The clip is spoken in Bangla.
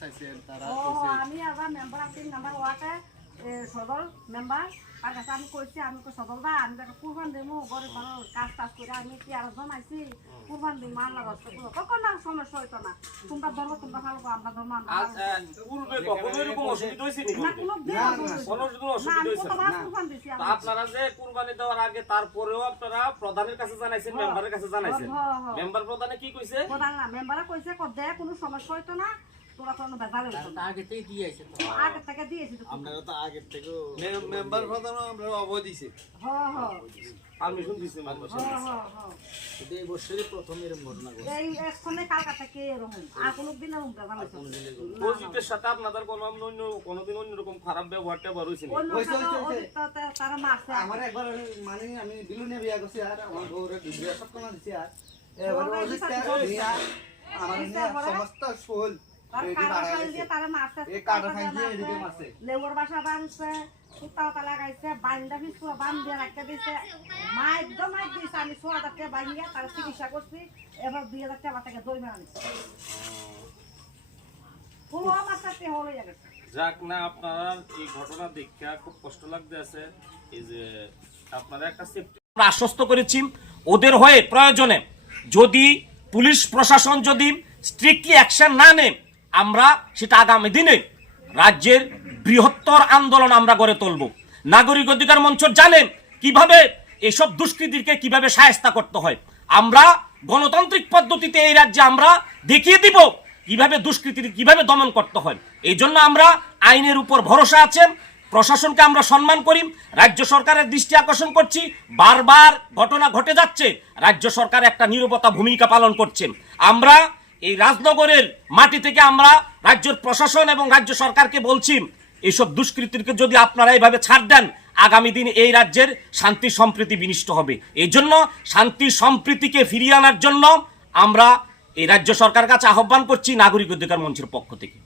চাইছেন তারা ও কইছে আমি আবার মেম্বার 3 নাম্বার ওয়ার্ডে সদর মেম্বার তার কাছে আমি কইছি আমি সদর দা আমি তাকে কুরবান দেবো গরিব মানুষ কাজ টাজ করে আমি কি আর জমাইছি কুরবান দিই মাল্লা রাস্তা পুরো কখন না সমস্যা হইতো না তোমরা ধর্ম তোমরা ভালো আমরা ধর্ম পূর্বে কখনো এরকম অসুবিধা হয়েছে নি না কোনো দিন কোনো অসুবিধা হয়েছে না কুরবান দিছি তো আপনারা যে কুরবানি দেওয়ার আগে তারপরেও আপনারা প্রধানের কাছে জানাইছেন মেম্বারের কাছে জানাইছেন মেম্বার প্রধানে কি কইছে প্রধান না মেম্বারে কইছে দে কোনো সমস্যা হইতো না তোরা কোনো বেজাল হইতো না আগে থেকে দিয়েছে তো আগে থেকে দিয়েছি তো আপনারা তো আগের থেকে মেম্বার প্রধান আমরা অবৈ দিছে হ্যাঁ হ্যাঁ পারমিশন দিছে মানুষ কিন্তু এই বছরই প্রথম এরকম ঘটনা ঘটে এই এখনে কালকা থেকে এরকম আর কোনদিন এরকম বেজাল হইতো না মসজিদের সাথে আপনাদের কোনোদিন অন্যরকম খারাপ ব্যবহার ট্যাবহার হয়েছে তারা মারছে আমার একবার মানে আমি বিলুনে বিয়া করছি আর আমার বউরে বিয়া সব কোনা দিছি আর এবার ওই দিয়া আমার সমস্ত ফুল লেবুর বাসা বানছে সুতা লাগাইছে বান্ধা পিছু বান্ধিয়ে রাখতে দিছে মা একদম দিয়েছে আমি ৬০০০ টাকা বানিয়ে তার চিকিৎসা করছি এবার ২০০০ টাকা থেকে দই আনিছি পুরো আমার সাথে হলো গেছে যাক না আপনার এই ঘটনা দেখা খুব কষ্ট লাগতে আছে এই যে আপনারা একটা সেফটি আশ্বস্ত করেছি ওদের হয়ে প্রয়োজনে যদি পুলিশ প্রশাসন যদি স্ট্রিক্টলি অ্যাকশন না নেয় আমরা সেটা আগামী দিনে রাজ্যের বৃহত্তর আন্দোলন আমরা গড়ে তুলব নাগরিক অধিকার মঞ্চ জানে কিভাবে এসব দুষ্কৃতীকে কিভাবে শায়েস্তা করতে হয় আমরা গণতান্ত্রিক পদ্ধতিতে এই রাজ্যে আমরা দেখিয়ে দিব কিভাবে দুষ্কৃতি কিভাবে দমন করতে হয় এই জন্য আমরা আইনের উপর ভরসা আছেন প্রশাসনকে আমরা সম্মান করি রাজ্য সরকারের দৃষ্টি আকর্ষণ করছি বারবার ঘটনা ঘটে যাচ্ছে রাজ্য সরকার একটা নীরবতা ভূমিকা পালন করছে আমরা এই রাজনগরের মাটি থেকে আমরা রাজ্যের প্রশাসন এবং রাজ্য সরকারকে বলছি এইসব দুষ্কৃতীকে যদি আপনারা এইভাবে ছাড় দেন আগামী দিন এই রাজ্যের শান্তি সম্প্রীতি বিনষ্ট হবে এই জন্য শান্তি সম্প্রীতিকে ফিরিয়ে আনার জন্য আমরা এই রাজ্য সরকারের কাছে আহ্বান করছি নাগরিক অধিকার মঞ্চের পক্ষ থেকে